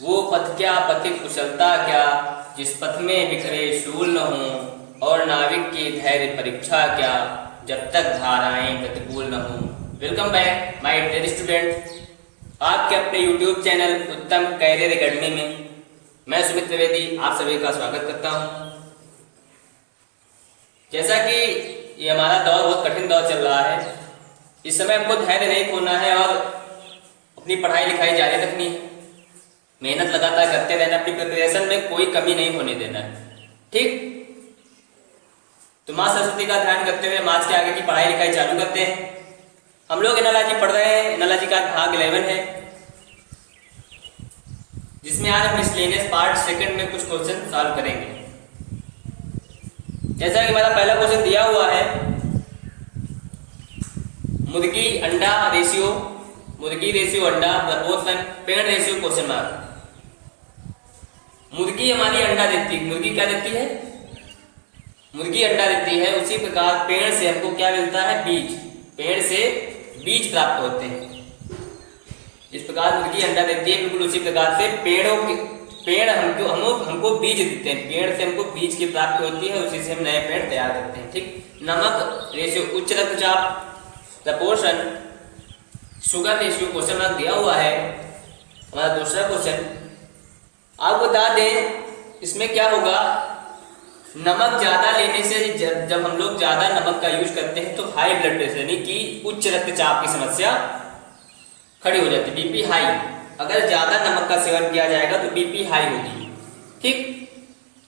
वो पथ क्या पथिक कुशलता क्या, जिस पथ में बिखरे शूल न हों, और नाविक की धैर्य परीक्षा क्या, जब तक धाराएं प्रतिकूल न हों। Welcome back my dear student, आपके अपने YouTube channel Uttam career academy में मैं सुमित त्रिवेदी आप सभी का स्वागत करता हूं। जैसा कि ये हमारा दौर बहुत कठिन दौर चल रहा है, इस समय हमको धैर्य नहीं खोना है और अपनी पढ़ाई लिखाई जारी रखनी है। मेहनत लगातार करते रहना, अपनी प्रिपरेशन में कोई कमी नहीं होने देना है। ठीक, तो माँ सरस्वती का ध्यान करते हुए मार्च के आगे की पढ़ाई लिखाई चालू करते हैं। हम लोग एनालॉजी पढ़ रहे हैं। एनालॉजी का भाग 11 है, जिसमें आज हम मिसलेनियस पार्ट सेकंड में कुछ क्वेश्चन सॉल्व करेंगे। जैसा कि हमारा पहला क्वेश्चन दिया हुआ है, मुर्गी अंडा रेशियो, मुर्गी रेशियो अंडा प्रपोर्शन पेड़ रेशियो क्वेश्चन मार्क। मुर्गी हमारी अंडा देती है, मुर्गी क्या देती है? मुर्गी अंडा देती है। उसी प्रकार पेड़ से हमको क्या मिलता है? बीज। पेड़ से बीज प्राप्त होते हैं। इस प्रकार मुर्गी अंडा देती है, बिल्कुल उसी प्रकार से पेड़ हमको बीज देते हैं। पेड़ से हमको बीज की प्राप्ति होती है, उसी से हम नए पेड़ तैयार करते हैं। ठीक, नमक रेशियो, उच्च रक्तचाप proportion, sugar ratio question mark दिया हुआ है। हमारा दूसरा क्वेश्चन आपको बता दें, इसमें क्या होगा? नमक ज्यादा लेने से जब हम लोग ज्यादा नमक का यूज करते हैं तो हाई ब्लड प्रेशर यानी कि उच्च रक्तचाप की समस्या खड़ी हो जाती है, बीपी हाई। अगर ज्यादा नमक का सेवन किया जाएगा तो बीपी हाई होगी। ठीक,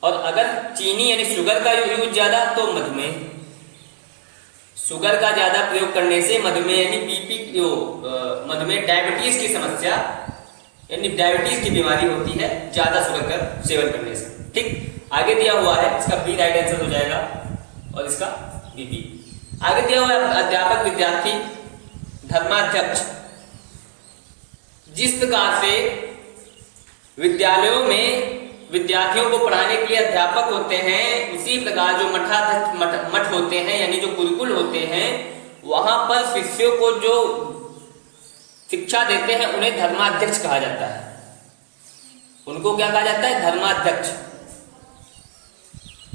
और अगर चीनी यानी शुगर का यूज ज्यादा तो मधुमेह। शुगर का ज्यादा प्रयोग करने से मधुमेह यानी बीपी मधुमेह डायबिटीज की समस्या यानी डायबिटीज की बीमारी होती है ज्यादा शुगर का सेवन करने से। ठीक, आगे दिया हुआ है, इसका बी राइट आंसर हो जाएगा और इसका बी। आगे दिया हुआ है अध्यापक विद्यार्थी धर्माध्यक्ष। जिस प्रकार से विद्यालयों में विद्यार्थियों को पढ़ाने के लिए अध्यापक होते हैं, उसी प्रकार जो मठ होते हैं यानी जो गुरुकुल होते हैं, वहां पर शिष्यों को जो शिक्षा देते हैं उन्हें धर्माध्यक्ष कहा जाता है। उनको क्या कहा जाता है? धर्माध्यक्ष।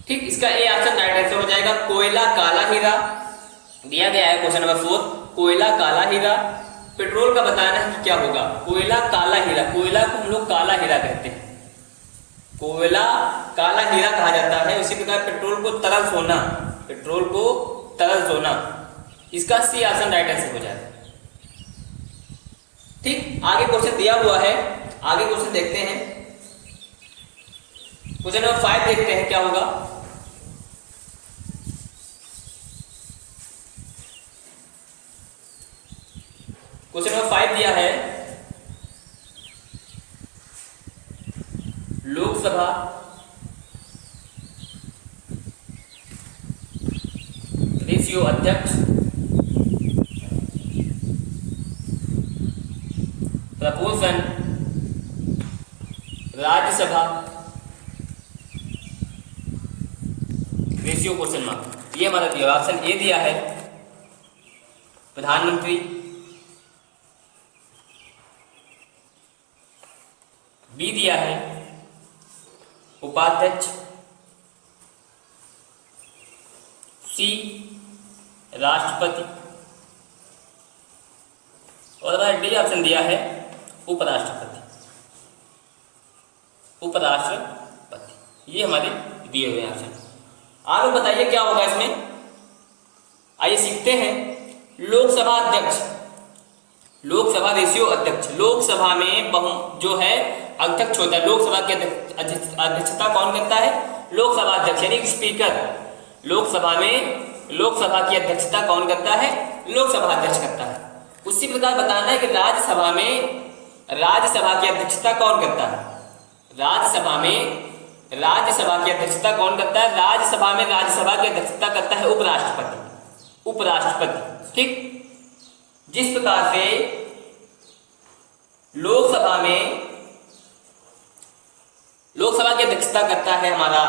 ठीक, इसका ए ऑप्शन राइट आंसर हो जाएगा। कोयला काला हीरा दिया गया है क्वेश्चन नंबर 4। कोयला काला हीरा, पेट्रोल का बताना है कि क्या होगा? कोयला काला हीरा, कोयला को हम लोग काला हीरा कहते हैं। कोयला काला हीरा कहा जाता है। उसी प्रकार पेट्रोल को तरल सोना, पेट्रोल को तरल सोना, इसका सी ऑप्शन राइट आंसर हो जाएगा। ठीक, आगे क्वेश्चन दिया हुआ है, आगे क्वेश्चन देखते हैं। क्वेश्चन नंबर 5 देखते हैं क्या होगा। क्वेश्चन नंबर 5 दिया है, लोकसभा रेशियो अध्यक्ष proportion Rajya Sabha ratio question mark. ये हमारा दिया ऑप्शन ए दिया है प्रधानमंत्री, बी दिया है उपाध्यक्ष, सी राष्ट्रपति और हमारा डी ऑप्शन दिया है उपराष्ट्रपति। उपराष्ट्रपति ये हमारे दिए हुए ऑप्शन। आगे बताइए क्या होगा इसमें। आइए सीखते हैं। लोकसभा अध्यक्ष, लोकसभा रेशियो अध्यक्ष, लोकसभा में जो है अध्यक्ष होता है। लोकसभा की अध्यक्षता कौन करता है? लोकसभा अध्यक्ष यानी स्पीकर। लोकसभा में लोकसभा की अध्यक्षता कौन करता है? लोकसभा अध्यक्ष करता है। उसी प्रकार बताना है कि राज्यसभा में राज्यसभा की अध्यक्षता कौन करता है? राज्यसभा में राज्यसभा की अध्यक्षता कौन करता है? राज्यसभा में राज्यसभा की अध्यक्षता करता है उपराष्ट्रपति। उपराष्ट्रपति। ठीक, जिस प्रकार से लोकसभा में लोकसभा की अध्यक्षता करता है हमारा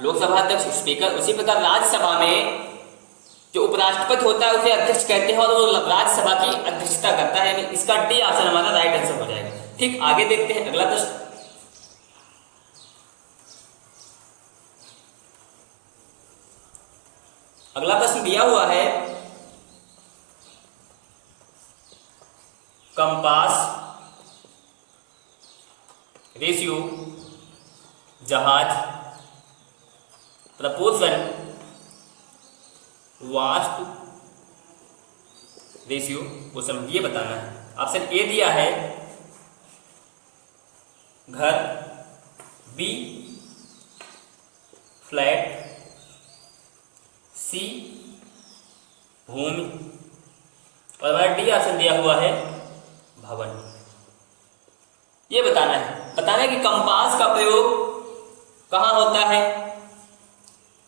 लोकसभा अध्यक्ष स्पीकर, उसी प्रकार राज्यसभा में जो उपराष्ट्रपति होता है उसे अध्यक्ष कहते हैं और वो राज्यसभा की अध्यक्षता करता है। इसका डी ऑप्शन हमारा राइट आंसर हो जाएगा। ठीक, आगे देखते हैं अगला प्रश्न। अगला प्रश्न दिया हुआ है, कंपास, रेशियो, जहाज, प्रपोर्शन, वास्तु, रेशियो, क्वेश्चन ये बताना है। ऑप्शन ए दिया है घर, बी फ्लैट, सी भूमि, और हमारा डी ऑप्शन दिया हुआ है भवन। ये बताना है कि कंपास का प्रयोग कहाँ होता है।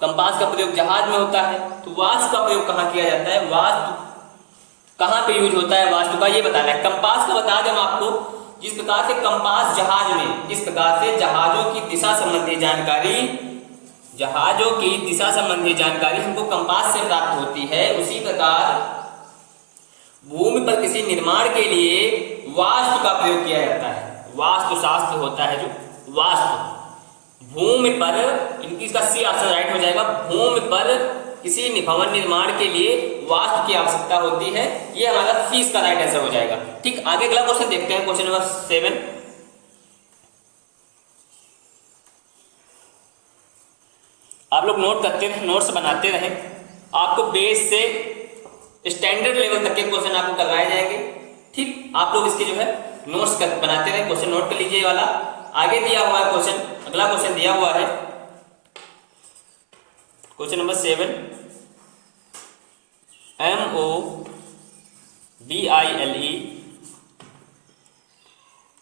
कंपास का प्रयोग जहाज में होता है, तो वास्तु का प्रयोग कहाँ किया जाता है, वास्तु कहाँ पे यूज होता है, वास्तु का ये बताना है। कंपास का बता दें हम आपको, जिस प्रकार से कंपास जहाज में, जिस प्रकार से जहाजों की दिशा संबंधी जानकारी हमको कंपास से प्राप्त होती है, उसी प्रकार भूमि पर किसी निर्माण के लिए वास्तु का प्रयोग किया जाता है। वास्तु शास्त्र होता है जो वास्तु, भूमि पर, इनकी इसका सी ऑप्शन राइट हो जाएगा। भूमि पर किसी भवन निर्माण के लिए वास्तु की आवश्यकता होती है, ये हमारा सी का राइट आंसर हो जाएगा। ठीक, आगे अगला क्वेश्चन देखते हैं, क्वेश्चन नंबर 7। आप लोग नोट करते रहे, नोट्स बनाते रहे, आपको बेस से स्टैंडर्ड लेवल तक के क्वेश्चन आपको करवाए जाएंगे। ठीक, आप लोग इसके जो है नोट्स बनाते रहे, क्वेश्चन नोट कर लीजिए वाला। आगे दिया हुआ है क्वेश्चन, अगला क्वेश्चन दिया हुआ है question number 7, MOBILE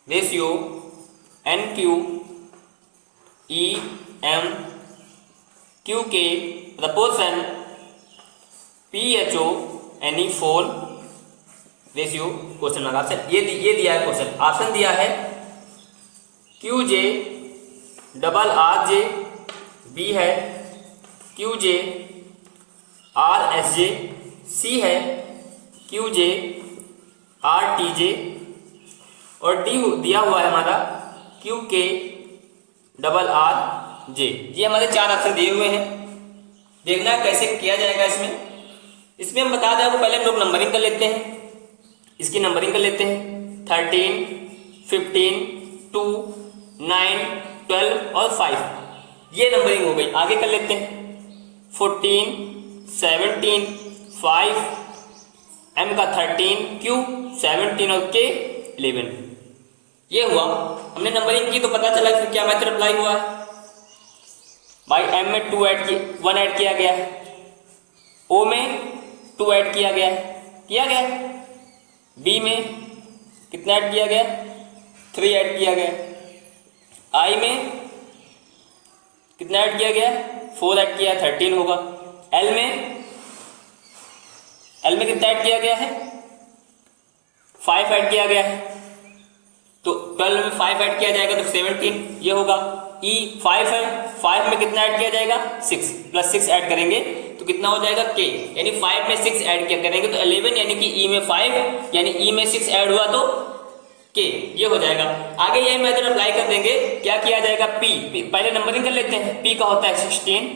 ratio NQEMQK proportion PHONE4 ratio, question mark option ये दिया है क्वेश्चन। ऑप्शन दिया है QJRRJ, बी है QJRSJ, सी है QJRTJ, और डी दिया हुआ है हमारा QKRRJ। ये हमारे 4 ऑप्शन दिए हुए हैं। देखना कैसे किया जाएगा इसमें हम बता दें आपको। पहले हम लोग नंबरिंग कर लेते हैं, इसकी नंबरिंग कर लेते हैं। 13, 15, 2, 9, 12 और 5, ये नंबरिंग हो गई। आगे कर लेते हैं 14, 17, 5, M का 13, Q 17 और K 11। ये हुआ, हमने नंबरिंग की तो पता चला फिर क्या मेथड अप्लाई हुआ है भाई। M में 1 ऐड किया गया है, O में 2 ऐड किया गया है, B में कितना ऐड किया गया, 3 ऐड किया गया, I में कितना ऐड किया गया, 4 ऐड किया, 13 होगा। L में कितना ऐड किया गया है, 5 ऐड किया गया है, तो 12 में 5 ऐड किया जाएगा तो 17 ये होगा। E 5 है, 5 में कितना ऐड किया जाएगा, 6 प्लस 6 ऐड करेंगे तो कितना हो जाएगा, K, यानी 5 में 6 ऐड किया करेंगे तो 11, यानी कि E में 5, यानी E में 6 ऐड हुआ तो K, ये हो जाएगा। आगे यही मेथड अप्लाई कर देंगे। क्या किया जाएगा, P पहले नंबरिंग कर लेते हैं। P का होता है 16,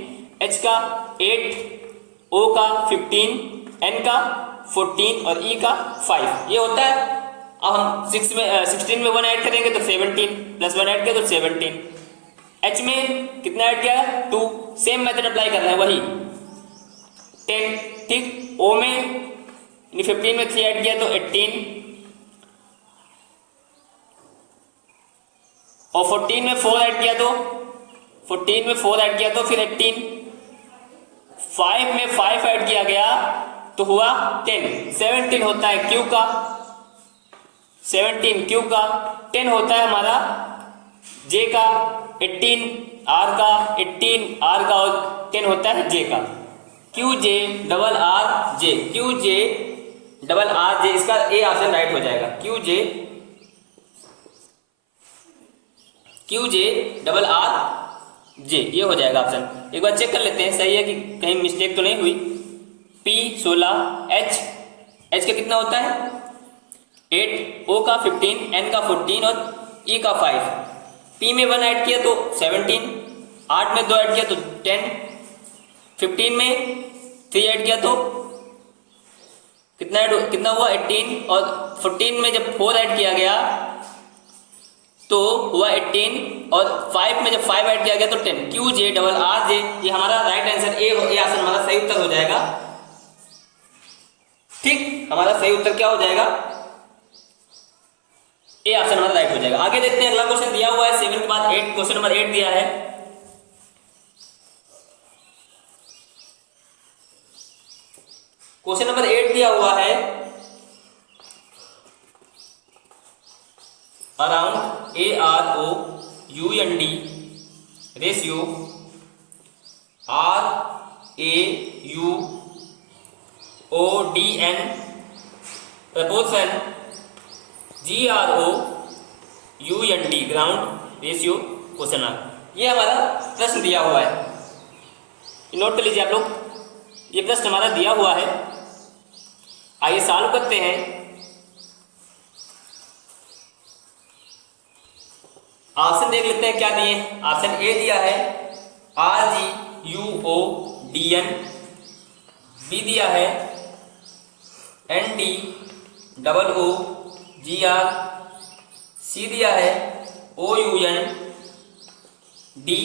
H का 8, O का 15, N का 14 और E का 5, ये होता है। अब हम 16 में 1 ऐड करेंगे तो 17 प्लस 1 ऐड किया तो 17। H में कितना ऐड किया, 2, सेम मेथड अप्लाई कर रहे हैं वही 10। ठीक, O में 15 में 3 ऐड किया तो 18, और 14 में 4 ऐड किया तो फिर 18, 5 में 5 ऐड किया गया तो हुआ 10, 17 होता है Q का, 17 Q का, 10 होता है हमारा J का, 18 R का, 18 R का, और 10 होता है J का। QJRRJ, इसका ए ऑप्शन राइट हो जाएगा। QJRRJ, ये हो जाएगा ऑप्शन। एक बार चेक कर लेते हैं सही है कि कहीं मिस्टेक तो नहीं हुई। P 16, H का कितना होता है 8, O का 15, N का 14 और E का 5। P में 1 ऐड किया तो 17, 8 में 2 ऐड किया तो 10, 15 में 3 ऐड किया तो कितना हुआ 18, और 14 में जब 4 ऐड किया गया तो हुआ 18, और 5 में जब 5 ऐड किया गया तो 10। क्यू जे डबल आर जे, ये हमारा राइट आंसर ए ऑप्शन हमारा सही उत्तर हो जाएगा। ठीक, हमारा सही उत्तर क्या हो जाएगा, ए ऑप्शन हमारा राइट हो जाएगा। आगे देखते हैं, अगला क्वेश्चन दिया हुआ है 7 के बाद 8, क्वेश्चन नंबर 8 दिया है। क्वेश्चन नंबर 8 दिया हुआ है, around A R O U N D ratio R A U O D N proportion G R O U N D ground ratio question R. ये हमारा प्रश्न दिया हुआ है, नोट कर लीजिए आप लोग, ये प्रश्न हमारा दिया हुआ है। आइए सॉल्व करते हैं। ऑप्शन देख लेते हैं क्या दिए। ऑप्शन ए दिया है R G U O D N, B दिया है N D double O G R, C दिया है O U N D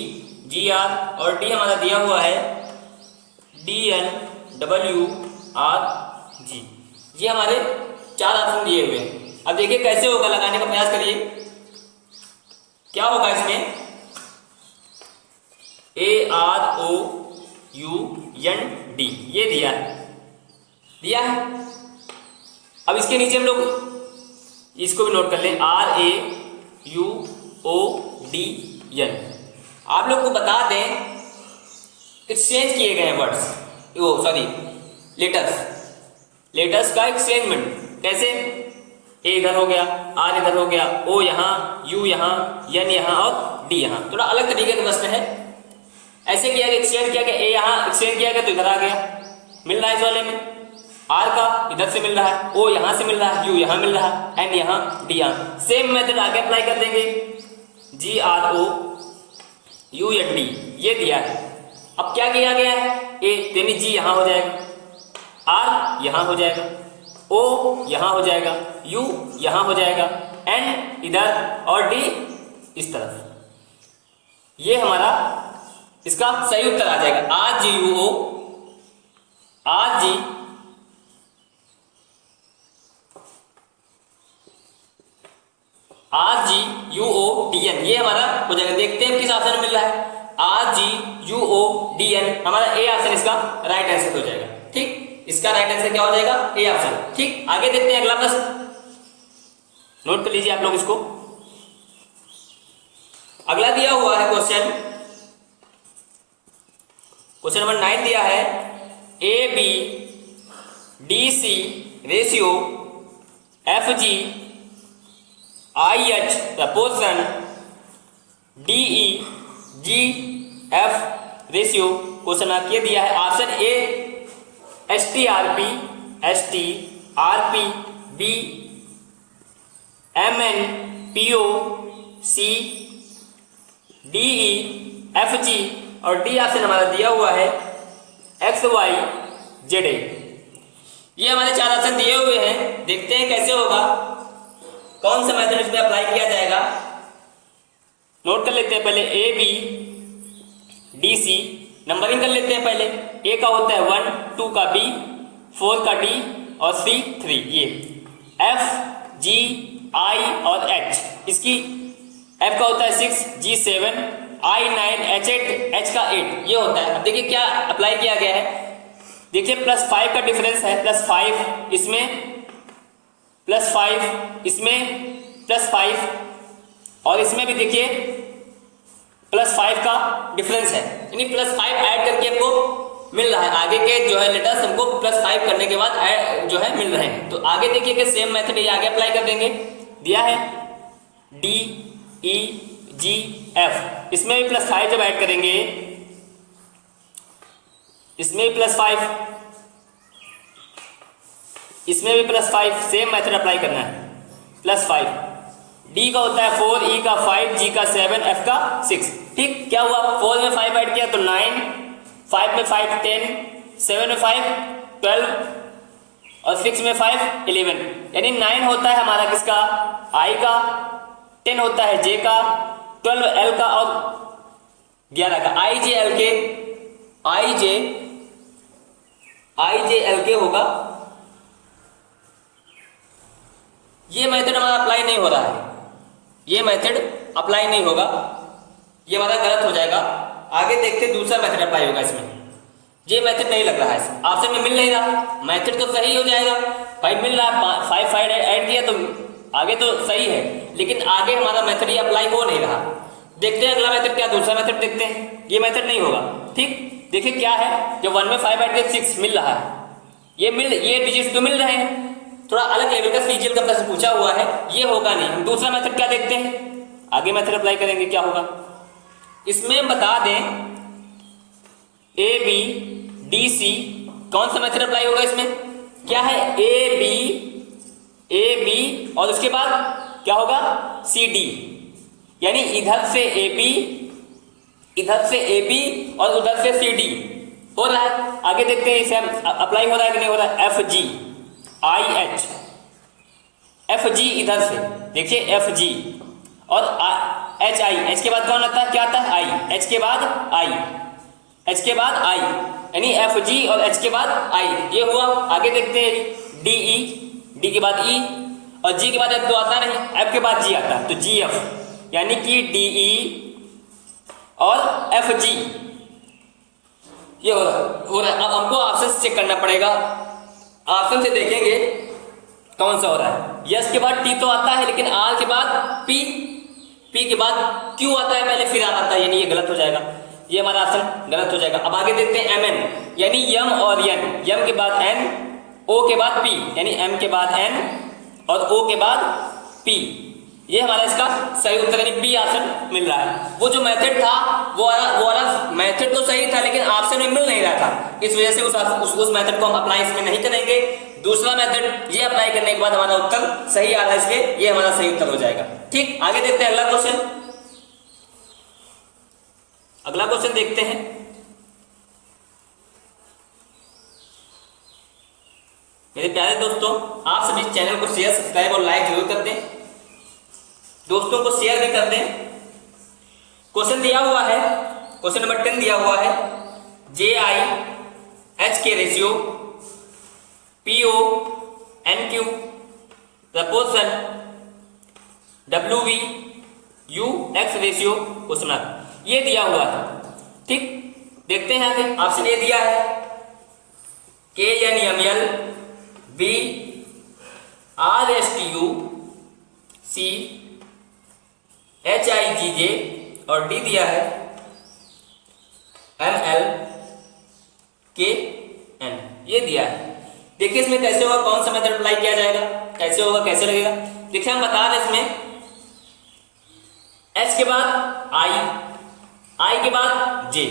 G R, और डी हमारा दिया हुआ है D N W R G. ये हमारे 4 ऑप्शन दिए हुए हैं। अब देखिए कैसे होगा, लगाने का प्रयास करिए। क्या होगा इसमें, A R O U N D ये दिया है। अब इसके नीचे हम लोग इसको भी नोट कर लें, R A U O D N. आप लोग को बता दें एक्सचेंज किए गए हैं वर्ड्स, सॉरी लेटर्स का एक्सचेंजमेंट। कैसे, ए इधर हो गया, आर इधर हो गया, ओ यहाँ, यू यहाँ, एन यहाँ और डी यहाँ। थोड़ा अलग तरीके का प्रश्न है। ऐसे किया गया, एक्सचेंज किया गया, ए यहाँ एक्सचेंज किया गया तो इधर आ गया, मिल रहा है इस वाले में, आर का इधर से मिल रहा है, ओ यहाँ से मिल रहा है, यू यहाँ मिल रहा है, एन यहाँ, डी यहाँ। सेम मेथड आगे अप्लाई कर देंगे, G R O U N D ये दिया है। अब क्या किया गया है, ए यानी जी यहाँ हो जाएगा, आर यहाँ हो जाएगा, ओ यहाँ हो जाएगा, यू यहाँ हो जाएगा, एन इधर और डी इस तरफ। ये हमारा इसका सही उत्तर आ जाएगा, R G U O R G R G U O D N, ये हमारा हो जाएगा। देखते हैं किस ऑप्शन में मिल रहा है, R G U O D N, हमारा ए ऑप्शन इसका राइट आंसर हो जाएगा। ठीक, इसका राइट आंसर क्या हो जाएगा, ए ऑप्शन। ठीक, आगे देखते हैं अगला प्रश्न, नोट कर लीजिए आप लोग इसको। अगला दिया हुआ है क्वेश्चन नंबर 9 दिया है, A B D C ratio F G I H proportion D E G F ratio question आपके दिया है। Option A S T R P B M N P O C D E F G, और D option हमारा दिया हुआ है x Y Z A. ये हमारे 4 ऑप्शन दिए हुए हैं। देखते हैं कैसे होगा, कौन सा मेथड इसमें अप्लाई किया जाएगा। नोट कर लेते हैं पहले, A B D C numbering कर लेते हैं। पहले ए का होता है 1, 2 का बी, 4 का डी और सी 3। ये एफ जी आई और एच, इसकी एफ का होता है 6, जी 7, आई 9, एच 8, एच का 8 ये होता है। अब देखिए क्या अप्लाई किया गया है, देखिए +5 का डिफरेंस है, +5 इसमें, +5 इसमें, +5 और इसमें भी देखिए +5 का डिफरेंस है, यानी +5 ऐड करके हमको मिल रहा है। आगे के जो है लेटर्स हमको +5 करने के बाद ऐड जो है मिल रहे हैं। तो आगे देखिए कि सेम मेथड ये आगे अप्लाई कर देंगे। दिया है डी ई जी एफ, इसमें भी +5 जब ऐड करेंगे, इसमें भी +5, इसमें भी +5, सेम मेथड अप्लाई करना है। +5 डी का होता है 4, ई का 5, जी का 7, एफ का 6। ठीक, क्या हुआ, 4 में 5 ऐड किया तो 9, 5 में 5 10, 7 में 5 12 और 6 में 5 11, यानी 9 होता है हमारा किसका, आई का, 10 होता है जे का, 12 एल का और 11 का। आई जे एल के होगा। ये मेथड हमारा अप्लाई नहीं हो रहा है, ये मेथड अप्लाई नहीं होगा, ये हमारा गलत हो जाएगा। आगे देखते हैं दूसरा मेथड अप्लाई होगा इसमें। ये मेथड नहीं लग रहा है, ऑप्शन में मिल नहीं रहा, मेथड तो सही हो जाएगा भाई, मिल रहा है 5 ऐड किया तो आगे तो सही है, लेकिन आगे हमारा मेथड ये अप्लाई हो नहीं रहा। देखते हैं अगला मेथड क्या, दूसरा मेथड देखते हैं। ये मेथड नहीं होगा, ठीक। देखिए क्या है, जब 1 में 5 ऐड किया 6 मिल रहा है, ये डिजिट्स तो मिल रहे हैं, थोड़ा अलग लेवल का सीजीएल का प्रश्न पूछा हुआ है, ये होगा नहीं। हम दूसरा मेथड क्या देखते हैं, आगे मेथड अप्लाई करेंगे, क्या होगा इसमें हम बता दें। ए बी डी सी, कौन सा मेथड अप्लाई होगा इसमें, क्या है, ए बी और उसके बाद क्या होगा, सी डी, यानी इधर से ए बी और उधर से सी डी हो रहा है। आगे देखते हैं इसे अप्लाई हो रहा है कि नहीं हो रहा है। F G I H, F G इधर से देखिए, एफ जी और एच आई, एच के बाद कौन आता है, क्या आता है, आई, एच के बाद आई, एच के बाद आई, यानी एफ जी और एच के बाद आई, ये हुआ। आगे देखते हैं डी ई, डी के बाद ई और जी के बाद एफ तो आता नहीं, एफ के बाद जी आता है, तो जी एफ, यानी कि डी ई और एफ जी, ये हो रहा है। अब हमको ऑप्शन चेक करना पड़ेगा, ऑप्शन से देखेंगे कौन सा हो रहा है। यस के बाद टी तो आता है, लेकिन आर के बाद पी, पी के बाद क्यू आता है पहले, फिर आर आता है, यानी ये गलत हो जाएगा, ये हमारा ऑप्शन गलत हो जाएगा। अब आगे देखते हैं एम एन, यानी यम और एन, यम के बाद एन, ओ के बाद पी, यानी एम के बाद एन और ओ के बाद पी, ये हमारा इसका सही उत्तर, यानी बी ऑप्शन मिल रहा है। वो जो मेथड था वो वाला मेथड तो सही था, लेकिन ऑप्शन में मिल नहीं रहा था, इस वजह से उस मेथड को हम अप्लाई इसमें नहीं करेंगे। दूसरा मेथड ये अप्लाई करने के बाद हमारा उत्तर सही आ रहा है, इसलिए ये हमारा सही उत्तर हो जाएगा, ठीक। आगे देखते हैं अगला क्वेश्चन, अगला क्वेश्चन देखते हैं। मेरे प्यारे दोस्तों, आप सभी चैनल को शेयर, सब्सक्राइब और लाइक जरूर कर दें, दोस्तों को शेयर भी कर दें। क्वेश्चन दिया हुआ है, क्वेश्चन नंबर 10 दिया हुआ है, J I H K ratio, P O N Q, proportion W V U X ratio, question mark, ये दिया हुआ है, ठीक। देखते हैं आगे, ऑप्शन ए दिया है K N M L, B R S T U, C H I G J और डी दिया है एम एल के एन, ये दिया है। देखिए इसमें कैसे होगा, कौन सा मेथड अप्लाई किया जाएगा, कैसे होगा, कैसे लगेगा। देखिए हम बता रहे इसमें एच के बाद आई के बाद जे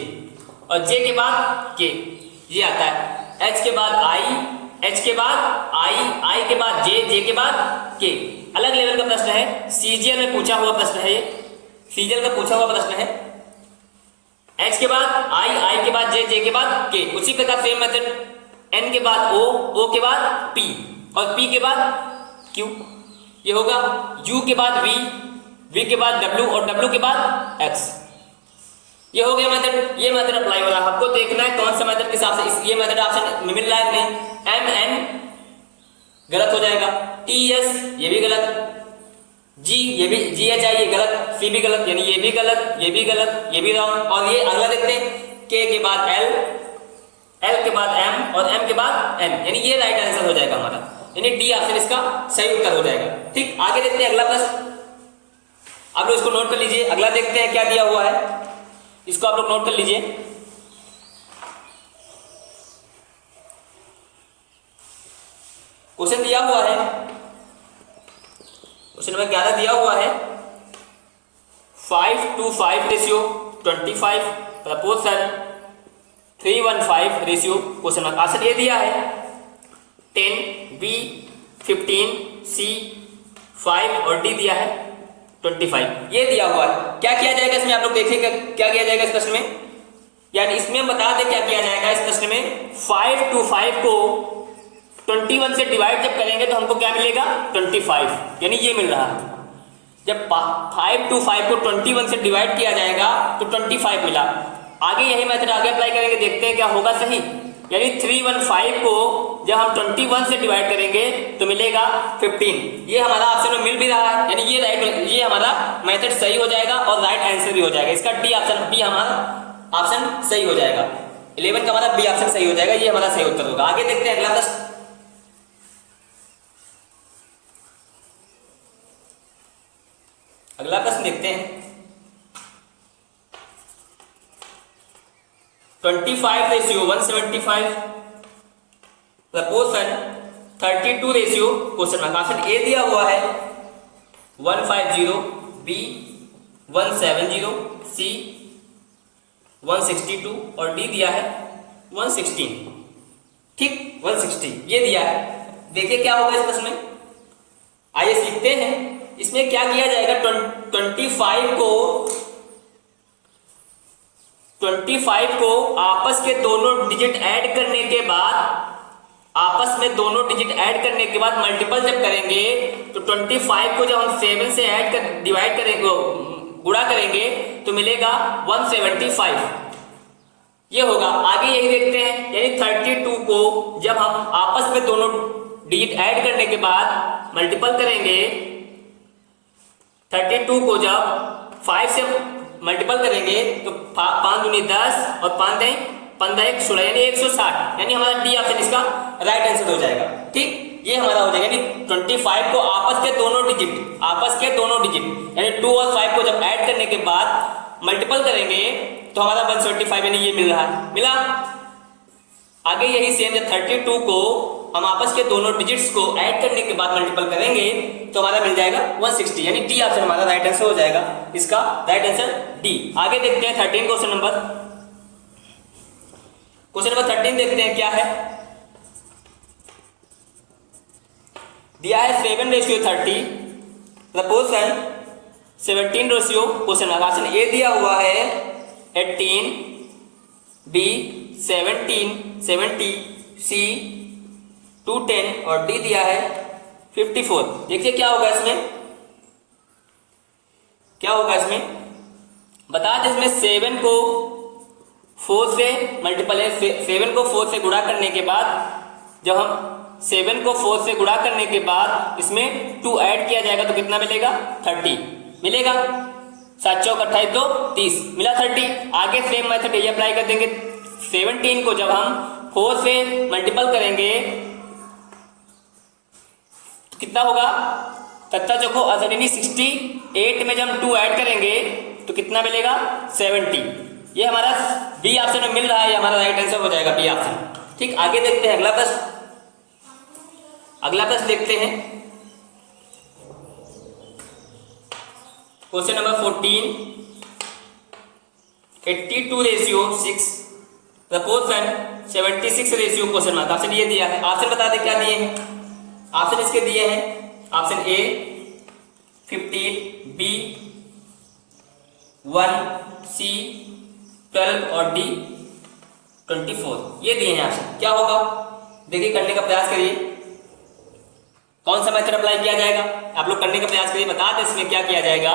और जे के बाद के, ये आता है। एच के बाद आई, एच के बाद आई के बाद जे के बाद के। अलग लेवल का प्रश्न है, सीजीएल में पूछा हुआ प्रश्न है, ये सीजीएल का पूछा हुआ प्रश्न है। एच के बाद आई के बाद जे के बाद के, उसी प्रकार सेम मेथड, एन के बाद ओ के बाद पी और पी के बाद क्यू, ये होगा। यू के बाद वी के बाद डब्ल्यू और डब्ल्यू के बाद एक्स, ये हो गया मेथड। ये मेथड अप्लाई हो रहा है, आपको देखना है कौन सा मेथड के हिसाब से ये मेथड ऑप्शन में मिल रहा है नहीं। एम एन गलत हो जाएगा, टी एस ये भी गलत, जी ये भी जी एच आई ये गलत, सी भी गलत, यानी ये भी गलत, ये भी गलत, ये भी रॉन्ग। और ये अगला देखते हैं, के के बाद एल, एल के बाद एम और एम के बाद एन, यानी ये राइट आंसर हो जाएगा हमारा, यानी डी ऑप्शन इसका सही उत्तर हो जाएगा, ठीक। आगे देखते हैं अगला प्रश्न, आप लोग इसको नोट कर लीजिए। अगला देखते हैं क्या दिया हुआ है, इसको आप लोग नोट कर लीजिए। क्वेश्चन दिया हुआ है, क्वेश्चन नंबर 11 दिया हुआ है, 5:5 ratio 25 proportion 3:1 ratio, question mark. Answer ये दिया है 10 बी 15 सी 5 और डी दिया है 25, ये दिया हुआ है। क्या किया जाएगा इसमें, आप लोग देखिएगा क्या किया जाएगा इस प्रश्न में। यानी इसमें बता दे क्या किया जाएगा इस प्रश्न में, 5 to 5 को 21 से डिवाइड जब करेंगे तो हमको क्या मिलेगा 25, यानी ये मिल रहा है। जब 5 to 5 को 21 से डिवाइड किया जाएगा तो 25 मिला। आगे यही मेथड आगे अप्लाई करेंगे, देखते हैं क्या होगा सही। यानी 315 को जब हम 21 से डिवाइड करेंगे तो मिलेगा 15। ये हमारा ऑप्शन में मिल भी रहा है, यानी ये हमारा मेथड सही हो जाएगा और राइट आंसर भी हो जाएगा। इसका डी ऑप्शन बी हमारा ऑप्शन सही हो जाएगा। 11 का हमारा बी ऑप्शन सही हो जाएगा, ये हमारा सही उत्तर होगा। आगे देखते हैं अगला प्रश्न। अगला प्रश्न देखते हैं। 25 ratio 175 proportion 32 ratio question mark. Option A दिया हुआ है 150, बी 170, सी 162 और डी दिया है 116। ठीक, 160 ये दिया है। देखिए क्या होगा इस प्रश्न में, आइए सीखते हैं। इसमें क्या किया जाएगा, 25 को आपस के दोनों डिजिट ऐड करने के बाद, आपस में दोनों डिजिट ऐड करने के बाद मल्टीपल जब करेंगे तो 25 को जब हम 7 से ऐड कर डिवाइड करेंगे, गुणा करेंगे तो मिलेगा 175, ये होगा। आगे यही देखते हैं, यानी 32 को जब हम आपस में दोनों डिजिट ऐड करने के बाद मल्टीपल करेंगे, 32 को जब 5 से मल्टीपल करेंगे तो 5 दूनी 10 और 5 दें 15 1 16, यानी 160, यानी हमारा डी ऑप्शन इसका राइट आंसर हो जाएगा। ठीक, ये हमारा हो जाएगा। यानी 25 को आपस के दोनों डिजिट यानी 2 और 5 को जब ऐड करने के बाद मल्टीपल करेंगे तो हमारा 175, यानी ये मिल रहा है, मिला। आगे यही सेम, जब 32 को हम आपस के दोनों डिजिट्स को ऐड करने के बाद मल्टीपल करेंगे तो हमारा मिल जाएगा 160, यानी डी ऑप्शन हमारा राइट आंसर हो जाएगा। इसका राइट आंसर डी। आगे देखते हैं 13 क्वेश्चन नंबर 13 देखते हैं क्या है। दिया है 7 ratio 30 proportion 17 ratio question mark. Option A दिया हुआ है 18, बी 17 70, सी 210 और डी दिया है 54। देखिए क्या होगा इसमें, क्या होगा इसमें, बता दें। इसमें 7 को 4 से मल्टीपल है, 7 को 4 से गुणा करने के बाद, जब हम 7 को 4 से गुणा करने के बाद इसमें 2 ऐड किया जाएगा तो कितना मिलेगा 30 मिलेगा। 7 चौक 28 2 30 मिला 30। आगे सेम मेथड ये अप्लाई कर देंगे। 17 को जब हम 4 से मल्टीपल करेंगे तो कितना होगा, 17 चौको 68 में जब हम 2 ऐड करेंगे तो कितना मिलेगा 70। ये हमारा बी ऑप्शन में मिल रहा है, ये हमारा राइट आंसर हो जाएगा बी ऑप्शन। ठीक, आगे देखते हैं अगला प्रश्न। अगला प्रश्न देखते हैं question number 14। 82 ratio 6 proportion 76 ratio question mark. Option ये दिया है, ऑप्शन बता दे क्या दिए हैं। ऑप्शन इसके दिए हैं, ऑप्शन ए 15, बी 1, सी 12 और डी 24, ये दिए हैं ऑप्शन। क्या होगा देखिए, करने का प्रयास करिए। कौन सा मेथड अप्लाई किया जाएगा, आप लोग करने का प्रयास करिए। बता दें इसमें क्या किया जाएगा।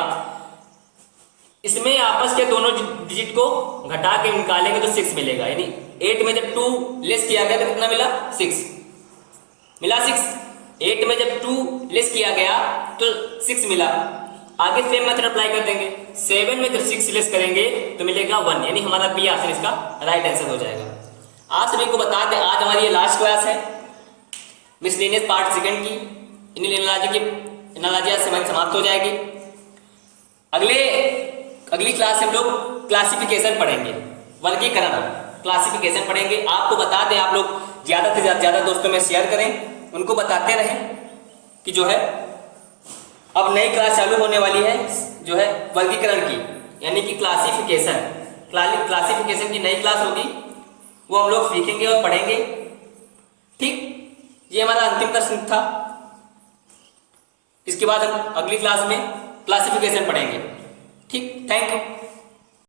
इसमें आपस के दोनों डिजिट को घटा के निकालेंगे तो 6 मिलेगा, यानी 8 में जब 2 लेस किया गया तो कितना मिला 6 मिला 6। 8 में जब 2 लेस किया गया तो 6 मिला। आगे सेम मेथड अप्लाई कर देंगे। 7 में जब 6 लेस करेंगे तो मिलेगा 1, यानी हमारा बी ऑप्शन इसका राइट आंसर हो जाएगा। आप सभी को बता दें आज हमारी ये लास्ट क्लास है मिसलेनियस पार्ट सेकंड की। एनालॉजी आज समाप्त हो जाएगी। अगली क्लास से हम लोग क्लासिफिकेशन पढ़ेंगे, वर्गीकरण क्लासिफिकेशन पढ़ेंगे। आपको बता दें, आप लोग ज्यादा से ज्यादा दोस्तों में शेयर करें, उनको बताते रहें कि जो है अब नई क्लास चालू होने वाली है जो है वर्गीकरण की, यानी कि क्लासिफिकेशन की नई क्लास होगी, वो हम लोग सीखेंगे और पढ़ेंगे। ठीक, ये हमारा अंतिम प्रश्न था। इसके बाद हम अगली क्लास में क्लासिफिकेशन पढ़ेंगे। ठीक, थैंक यू।